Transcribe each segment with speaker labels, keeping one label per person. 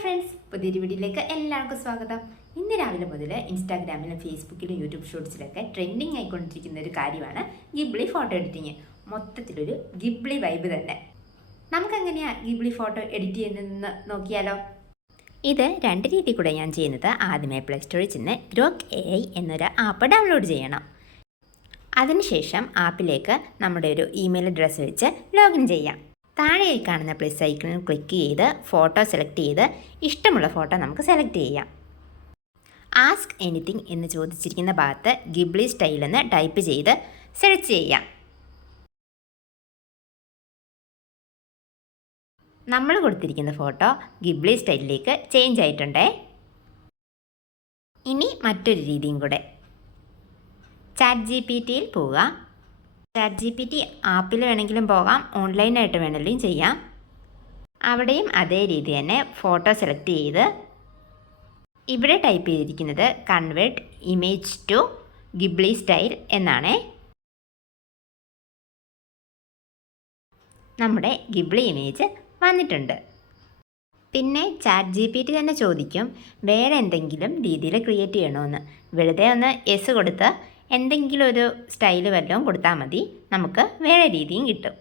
Speaker 1: friends പുതിയൊരു വീഡിയോയിലേക്ക് എല്ലാവർക്കും സ്വാഗതം ഇന്ന് രാവിലെ മുതൽ ഇൻസ്റ്റാഗ്രാമിലും ഫേസ്ബുക്കിലും യൂട്യൂബ് ഷോർട്സിലൊക്കെ ട്രെൻഡിങ് ആയിക്കൊണ്ടിരിക്കുന്ന ഒരു കാര്യമാണ് ഗിബ്ലി ഫോട്ടോ എഡിറ്റിങ് മൊത്തത്തിലൊരു ഗിബ്ലി വൈബ് തന്നെ എങ്ങനെയാ ഗിബ്ലി ഫോട്ടോ എഡിറ്റ് ചെയ്യുന്നതെന്ന് നോക്കിയാലോ
Speaker 2: ഇത് രണ്ട് രീതി കൂടെ ഞാൻ ചെയ്യുന്നത് ആദ്യമേ പ്ലേ സ്റ്റോറിൽ ചെന്ന് ഗ്രോക്ക് എ ഐ എന്നൊരു ആപ്പ് ഡൗൺലോഡ് ചെയ്യണം അതിനുശേഷം ആപ്പിലേക്ക് നമ്മുടെ ഒരു ഇമെയിൽ അഡ്രസ്സ് വെച്ച് ലോഗിൻ ചെയ്യാം താഴെ കാണുന്ന പ്ലസ് ഐക്കണിൽ ക്ലിക്ക് ചെയ്ത് ഫോട്ടോ സെലക്ട് ചെയ്ത് ഇഷ്ടമുള്ള ഫോട്ടോ നമുക്ക് സെലക്ട് ചെയ്യാം ആസ്ക് എനിത്തിങ് എന്ന് ചോദിച്ചിരിക്കുന്ന ഭാഗത്ത് ഗിബ്ലി സ്റ്റൈൽ എന്ന് ടൈപ്പ് ചെയ്ത് സെർച്ച് ചെയ്യാം നമ്മൾ കൊടുത്തിരിക്കുന്ന ഫോട്ടോ ഗിബ്ലി സ്റ്റൈലിലേക്ക് ചേഞ്ച് ആയിട്ടുണ്ടേ ഇനി മറ്റൊരു രീതിയും കൂടെ ചാറ്റ് ജി പി ടിയിൽ പോവുക ചാറ്റ് ജി പി ടി ആപ്പിൽ വേണമെങ്കിലും പോകാം ഓൺലൈനായിട്ട് വേണമെങ്കിലും ചെയ്യാം അവിടെയും അതേ രീതി തന്നെ ഫോട്ടോ സെലക്ട് ചെയ്ത് ഇവിടെ ടൈപ്പ് ചെയ്തിരിക്കുന്നത് convert image to Ghibli style എന്നാണേ നമ്മുടെ ഗിബ്ലി ഇമേജ് വന്നിട്ടുണ്ട് പിന്നെ ചാറ്റ് ജി പി ടി തന്നെ ചോദിക്കും വേറെ എന്തെങ്കിലും രീതിയിൽ ക്രിയേറ്റ് ചെയ്യണമെന്ന് വെറുതെ ഒന്ന് എസ് കൊടുത്ത് എന്തെങ്കിലും ഒരു സ്റ്റൈൽ വല്ലതും കൊടുത്താൽ മതി നമുക്ക് വേറെ രീതിയും കിട്ടും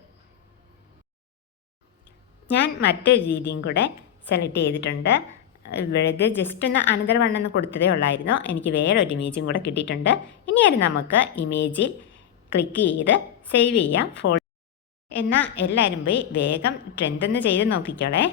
Speaker 2: ഞാൻ മറ്റൊരു രീതിയും കൂടെ സെലക്ട് ചെയ്തിട്ടുണ്ട് ഇത് ജസ്റ്റ് ഒന്ന് അനന്തര വണ്ണെന്ന് കൊടുത്തതേ ഉള്ളായിരുന്നു എനിക്ക് വേറെ ഒരു ഇമേജും കൂടെ കിട്ടിയിട്ടുണ്ട് അത് നമുക്ക് ഇമേജിൽ ക്ലിക്ക് ചെയ്ത് സേവ് ചെയ്യാം ഫോൾ എന്നാൽ എല്ലാവരും പോയി വേഗം ട്രെൻഡ് ഒന്ന് ചെയ്ത് നോക്കിക്കോളേ